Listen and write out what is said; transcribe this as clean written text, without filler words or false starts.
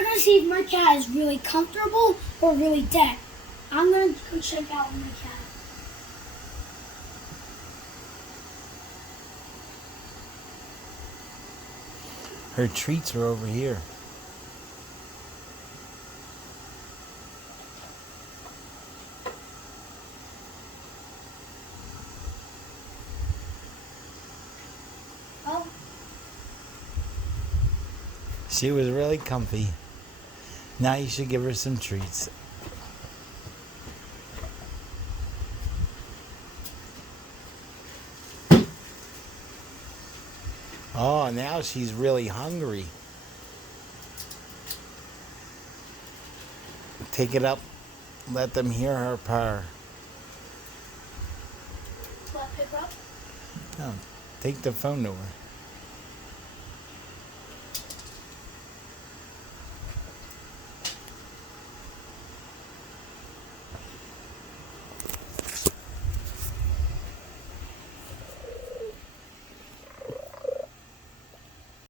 we're gonna see if my cat is really comfortable or really dead. I'm gonna go check out my cat. Her treats are over here. Oh. She was really comfy. Now you should give her some treats. Oh, now she's really hungry. Take it up. Let them hear her purr. What, pick her up? Oh, take the phone to her.